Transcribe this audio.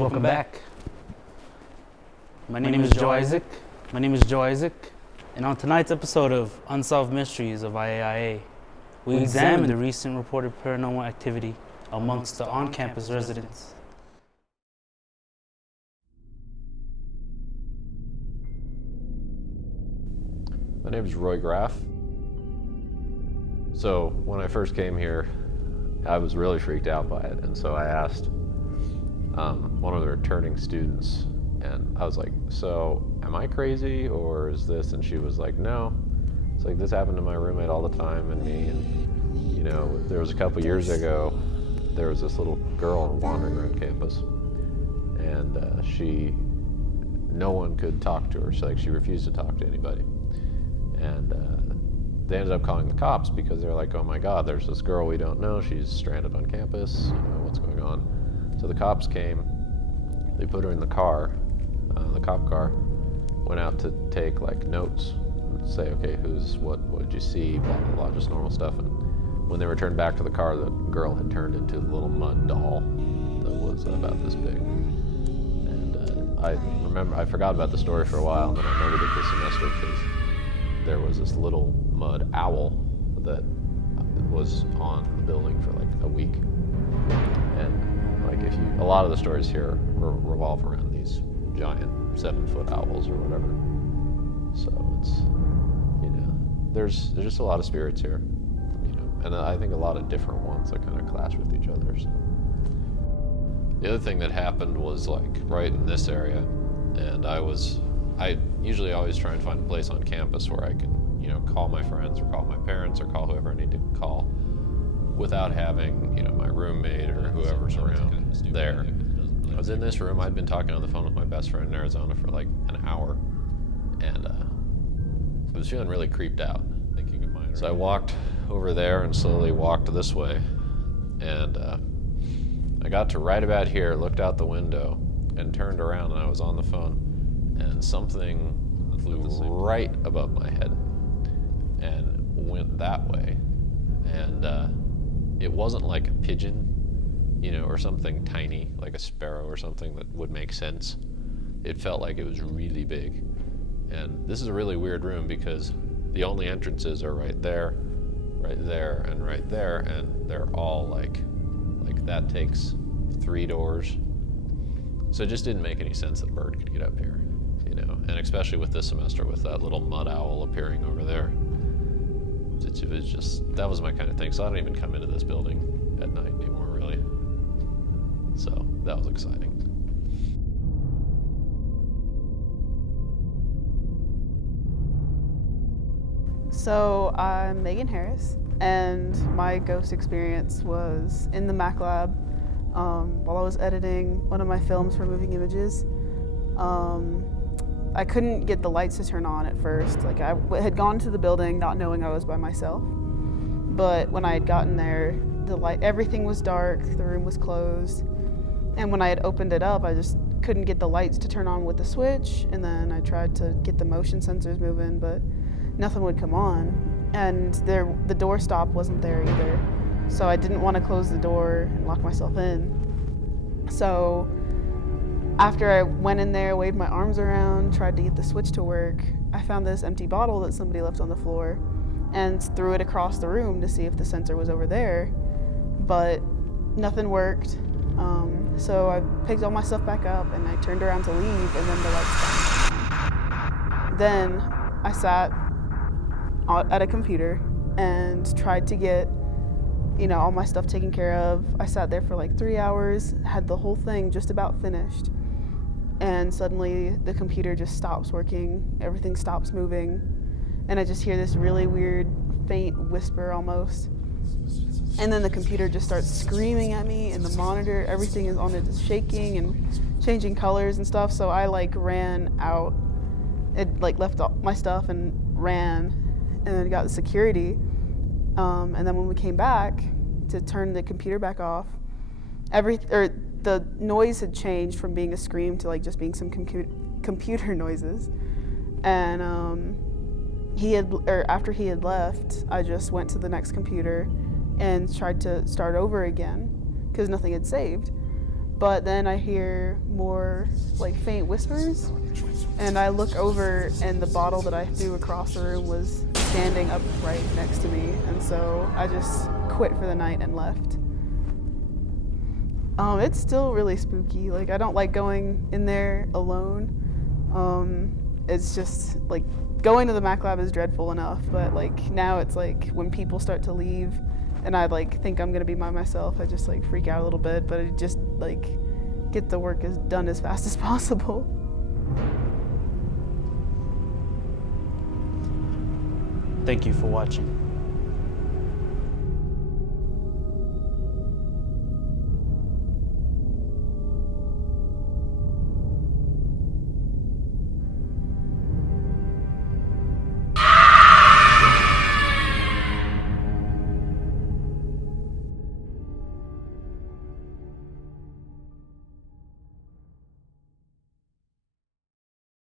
Welcome back. My name is Joe Isaac. And on tonight's episode of Unsolved Mysteries of IAIA, we examine the recent reported paranormal activity amongst the on-campus residents. My name is Grafe. So when I first came here, I was really freaked out by it, and so I asked one of the returning students, and I was like, so am I crazy or is this? And she was like, no, it's like this happened to my roommate all the time and me. And you know, there was a couple years ago, there was this little girl wandering around campus, and no one could talk to her. She refused to talk to anybody, and they ended up calling the cops because they're like, oh my God, there's this girl we don't know, she's stranded on campus, you know, what's going on? So the cops came, they put her in the car, the cop car, went out to take like notes, say, okay, what did you see, blah, blah, blah, just normal stuff. And when they returned back to the car, the girl had turned into a little mud doll that was about this big. And I forgot about the story for a while, and then I remembered it this semester because there was this little mud owl that was on the building for like a week. And like a lot of the stories here revolve around these giant 7-foot owls or whatever. So it's, you know, there's just a lot of spirits here, you know, and I think a lot of different ones that kind of clash with each other. So the other thing that happened was like right in this area, and I usually always try and find a place on campus where I can, you know, call my friends or call my parents or call whoever I need to call without having, you know, my roommate or whoever's around there. I was in this room, I'd been talking on the phone with my best friend in Arizona for like an hour, and I was feeling really creeped out. So I walked over there and slowly walked this way, and I got to right about here, looked out the window, and turned around, and I was on the phone, and something flew right above my head and went that way. And it wasn't like a pigeon, you know, or something tiny, like a sparrow or something that would make sense. It felt like it was really big. And this is a really weird room because the only entrances are right there, and right there, and they're all like that takes 3 doors. So it just didn't make any sense that a bird could get up here, you know, and especially with this semester with that little mud owl appearing over there. It was just, that was my kind of thing. So I don't even come into this building at night anymore, really. So that was exciting. So I'm Megan Harris, and my ghost experience was in the Mac lab while I was editing one of my films for Moving Images. I couldn't get the lights to turn on at first. Like I had gone to the building not knowing I was by myself. But when I had gotten there, everything was dark, the room was closed. And when I had opened it up, I just couldn't get the lights to turn on with the switch. And then I tried to get the motion sensors moving, but nothing would come on. And the door stop wasn't there either. So I didn't want to close the door and lock myself in. So after I went in there, waved my arms around, tried to get the switch to work, I found this empty bottle that somebody left on the floor and threw it across the room to see if the sensor was over there, but nothing worked. So I picked all my stuff back up and I turned around to leave, and then the lights went. Then I sat at a computer and tried to get, you know, all my stuff taken care of. I sat there for like 3 hours, had the whole thing just about finished. And suddenly the computer just stops working, everything stops moving, and I just hear this really weird, faint whisper almost. And then the computer just starts screaming at me, and the monitor, everything is on it, is shaking and changing colors and stuff. So I like ran out, it like left all my stuff and ran, and then got the security. And then when we came back to turn the computer back off, the noise had changed from being a scream to like just being some computer noises. And after he had left, I just went to the next computer and tried to start over again because nothing had saved. But then I hear more like faint whispers, and I look over and the bottle that I threw across the room was standing up right next to me, and so I just quit for the night and left. It's still really spooky. Like, I don't like going in there alone. It's just like going to the Mac lab is dreadful enough, but like now it's like when people start to leave and I like think I'm gonna be by myself, I just like freak out a little bit, but I just like get the work done as fast as possible. Thank you for watching.